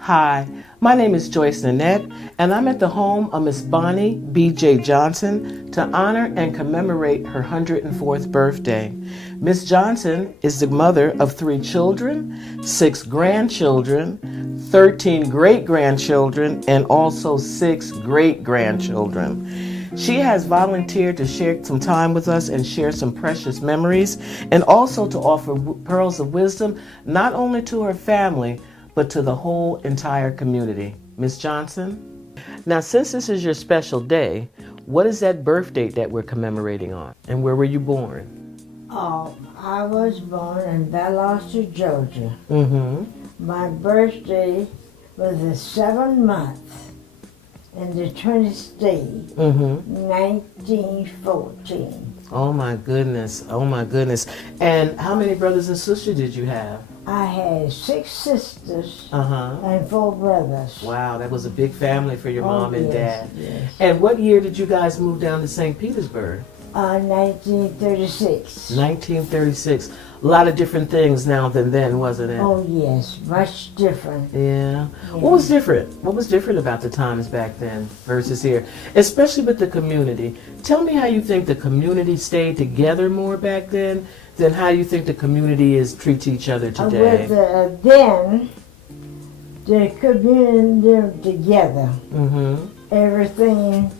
Hi, my name is Joyce Nanette, and I'm at the home of Miss Bonnie B.J. Johnson to honor and commemorate her 104th birthday. Miss Johnson is the mother of 3 children, 6 grandchildren, 13 great-grandchildren, and also 6 great-grandchildren. She has volunteered to share some time with us and share some precious memories, and also to offer pearls of wisdom not only to her family, but to the whole entire community. Miss Johnson? Now, since this is your special day, what is that birth date that we're commemorating on? And where were you born? Oh, I was born in Valdosta, Georgia. Mm-hmm. My birthday was the 7th month in the 20th day, 1914. Oh my goodness. Oh my goodness. And how many brothers and sisters did you have? I had 6 sisters Uh-huh. and 4 brothers. Wow, that was a big family for your mom and dad. Yes. And what year did you guys move down to St. Petersburg? 1936. 1936. A lot of different things now than then, wasn't it? Oh yes, much different. Yeah. What was different? What was different about the times back then versus here? Especially with the community. Tell me how you think the community stayed together more back then than how you think the community treats each other today. Then, the community lived together. Mm-hmm. Everything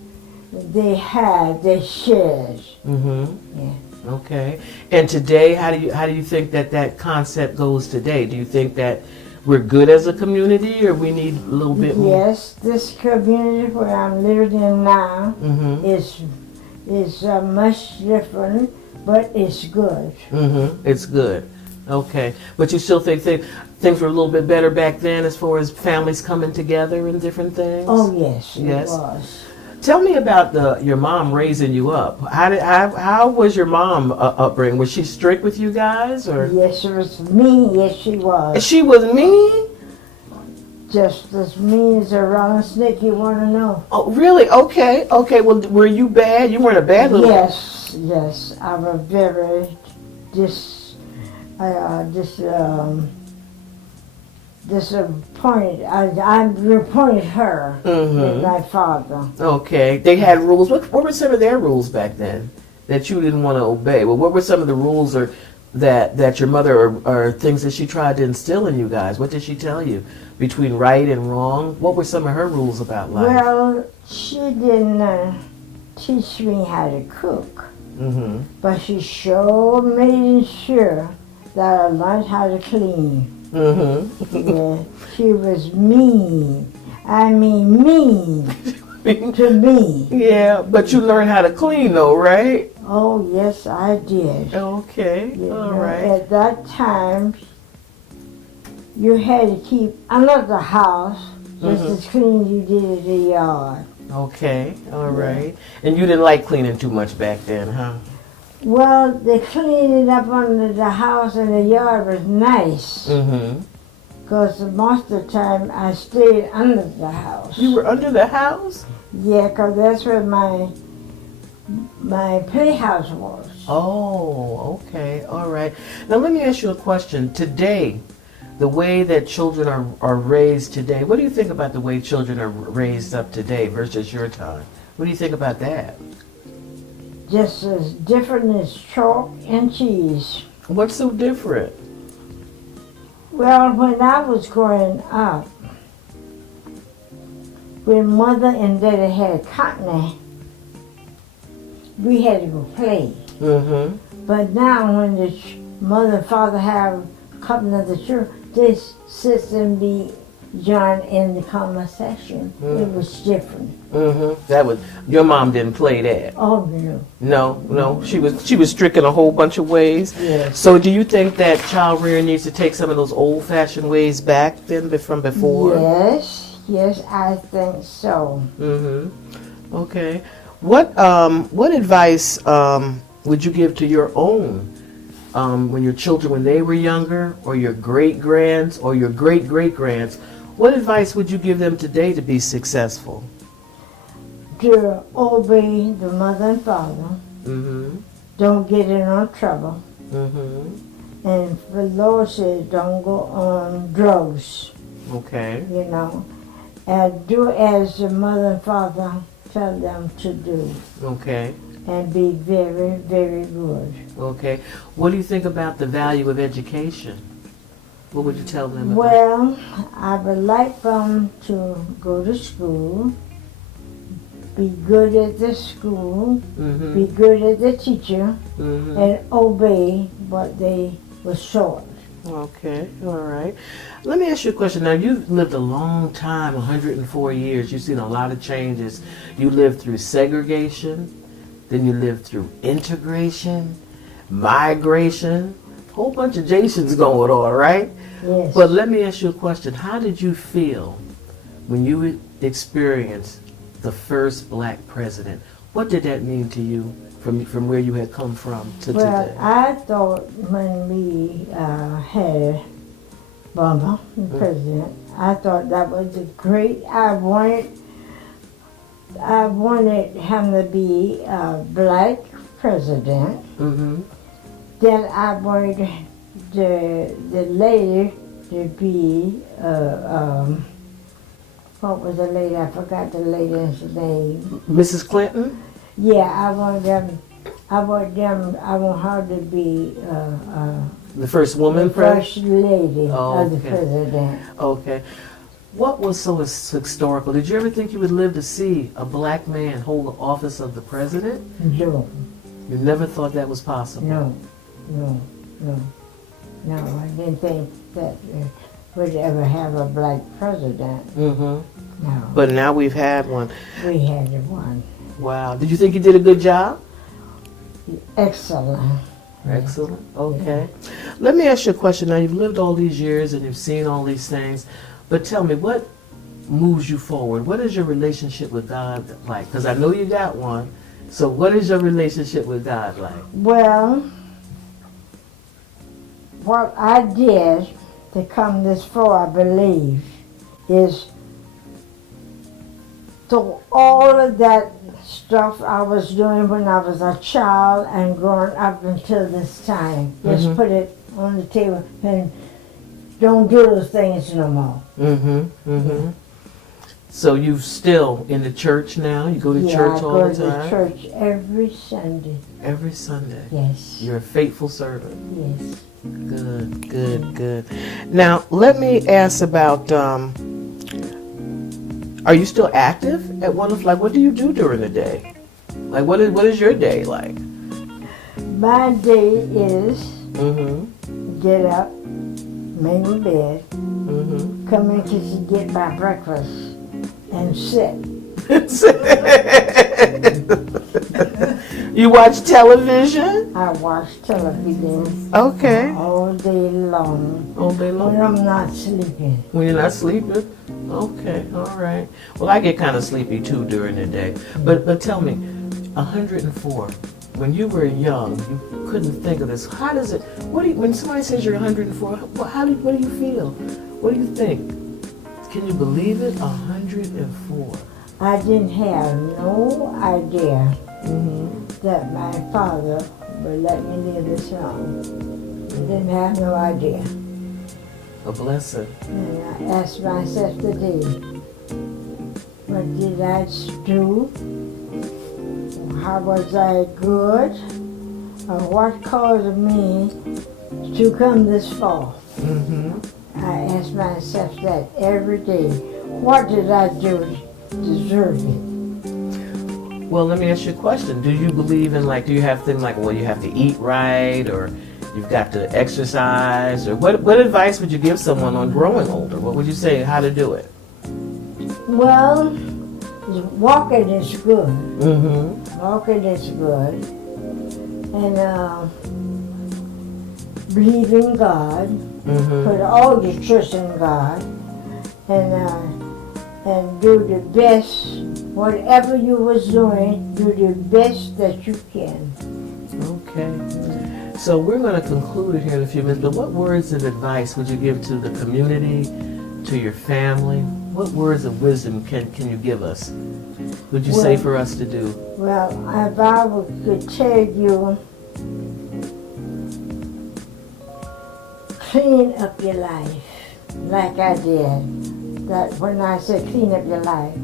they had, they shared. Mm-hmm. Yeah. Okay. And today, how do you think that concept goes today? Do you think that we're good as a community, or we need a little bit more? Yes, this community where I'm living in now Mm-hmm. is much different, but it's good. Mm-hmm. It's good. Okay. But you still think things were a little bit better back then as far as families coming together and different things? Oh yes, Yes. it was. Tell me about your mom raising you up. How was your mom upbringing? Was she strict with you guys, or? Yes, it was mean. Yes, she was. She was mean? Just as mean as a rattlesnake. You want to know? Oh, really? Okay. Okay. Well, were you bad? You weren't a bad little. Yes, yes. I was very disappointed. I reported her with my father. Okay. They had rules. What were some of their rules back then that you didn't want to obey? Well, what were some of the rules or that your mother or things that she tried to instill in you guys? What did she tell you between right and wrong? What were some of her rules about life? Well, she didn't teach me how to cook, Mm-hmm. but she sure made sure that I learned how to clean. Mm-hmm. Yeah, she was mean. I mean mean to me. Yeah, but you learned how to clean though, right? Oh, yes, I did. Okay. You All know, right. at that time, you had to keep under the house just as clean as you did in the yard. Okay. All right. And you didn't like cleaning too much back then, huh? Well, the cleaning up under the house and the yard was nice, Mm-hmm. because most of the time I stayed under the house. You were under the house? Yeah, because that's where my playhouse was. Oh, okay. All right. Now let me ask you a question. Today, the way that children are raised today, what do you think about the way children are raised up today versus your time? What do you think about that? Just as different as chalk and cheese. What's so different? Well, when I was growing up, when Mother and Daddy had company, we had to go play. Mm-hmm. But now when the Mother and Father have company of the church, they sit and be joined in the conversation. It was different. Mm-hmm. Your mom didn't play that. Oh, no. No. She was strict in a whole bunch of ways. Yes. So do you think that child rearing needs to take some of those old fashioned ways back then from before? Yes, I think so. Mm-hmm. Okay. What advice would you give to your own when your children, when they were younger, or your great grands, or your great great grands? What advice would you give them today to be successful? To obey the Mother and Father. Mm-hmm. Don't get in no trouble. Mm-hmm. And the Lord said, don't go on drugs. Okay. you know, and do as the mother and father tell them to do, Okay. and be very, very good. Okay. What do you think about the value of education? What would you tell them about? Well, I would like them to go to school, be good at the school, Mm-hmm. be good at the teacher, Mm-hmm. and obey what they were taught. Okay, all right. Let me ask you a question. Now, you've lived a long time, 104 years. You've seen a lot of changes. You lived through segregation, then you lived through integration, migration, a whole bunch of Jasons going on, right? Yes. But let me ask you a question. How did you feel when you experienced the first black president? What did that mean to you from where you had come from to Well, today? I thought when we had Obama, the president, I thought that was a great. I wanted him to be a black president. Mm-hmm. Then I wanted the lady to be what was the lady? I forgot the lady's name. Mrs. Clinton? Yeah, I want her to be The first woman the president? first lady Oh, of the okay. president. Okay. What was so historical? Did you ever think you would live to see a black man hold the office of the president? No, You never thought that was possible? no, no, no, no. I didn't think that we'd ever have a black president. Mm-hmm. No, But now we've had one. we had one. Wow. Did you think you did a good job? Excellent. Excellent. Okay. Let me ask you a question. Now, you've lived all these years and you've seen all these things, but tell me, what moves you forward? What is your relationship with God like? Because I know you got one. So what is your relationship with God like? Well, what I did to come this far, I believe, is through all of that stuff I was doing when I was a child and growing up until this time. Just Mhm. put it on the table and don't do those things no more. Mm-hmm. Mm-hmm. So you still in the church now? You go to Yeah, church I all go the to time? church every Sunday. Every Sunday. Yes, You're a faithful servant. yes. Good, good, good. Now, let me ask about, are you still active at one of, like, what do you do during the day? Like, what is your day like? My day is Mm-hmm, get up, make my bed, mm-hmm. come in kitchen, get my breakfast, and sit. You watch television? I watch television Okay. all day long All day when long? I'm not sleeping. When you're not sleeping? Okay, all right. Well, I get kind of sleepy too during the day. But tell me, 104. When you were young, you couldn't think of this. How does it? When somebody says you're 104, what do you feel? What do you think? Can you believe it? 104. I didn't have no idea Mm-hmm. that my father would let me live this long. I didn't have no idea. A blessing. And I asked myself today, what did I do? How was I good? Or what caused me to come this far? Mm-hmm. I ask myself that every day. What did I do to deserve it? Well, let me ask you a question. Do you believe in, like, do you have things like, well, you have to eat right, or you've got to exercise, or what advice would you give someone on growing older? What would you say how to do it? Well, walking is good. Mm-hmm. Walking is good. And believe in God. Mm-hmm. Put all your trust in God. And do the best. Whatever you was doing, do the best that you can. Okay. So we're going to conclude it here in a few minutes, but what words of advice would you give to the community, to your family? What words of wisdom can you give us? Would you say for us to do? Well, if I could tell you, clean up your life. like I did, that when I said clean up your life,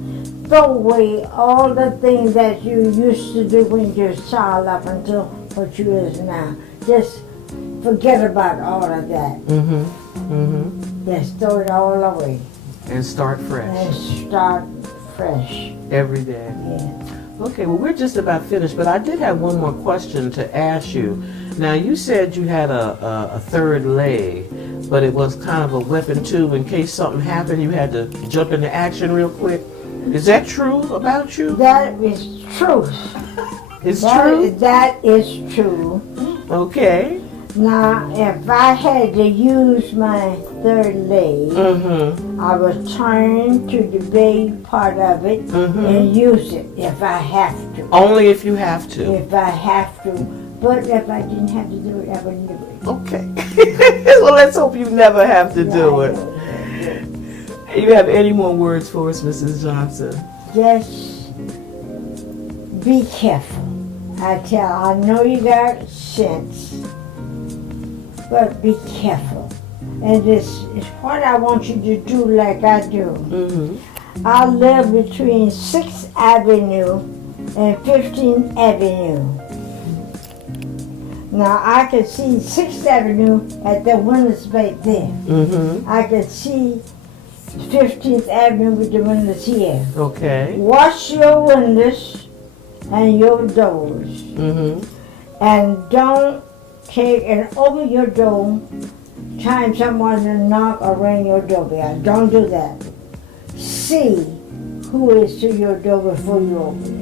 throw away all the things that you used to do when you were a child up until what you is now. Just forget about all of that. Just throw it all away. And start fresh. And start fresh. Every day. Yeah. Okay, well, we're just about finished, but I did have one more question to ask you. Now, you said you had a third leg, but it was kind of a weapon too. In case something happened, you had to jump into action real quick. Is that true about you? That is true. It's true? That is true. Okay. Now, if I had to use my third leg, I would turn to the big part of it and use it if I have to. Only if you have to. If I have to. But if I didn't have to do it, I wouldn't do it. Okay. Well, let's hope you never have to do it. You have any more words for us, Mrs. Johnson? Just be careful. I know you got sense, but be careful. And this is what I want you to do like I do. I live between 6th Avenue and 15th Avenue. Now I can see 6th Avenue at the windows right there. I can see 15th Avenue with the windows here. Okay. Wash your windows and your doors. And don't take and open your door time someone to knock or ring your doorbell. Don't do that. See who is to your door before you open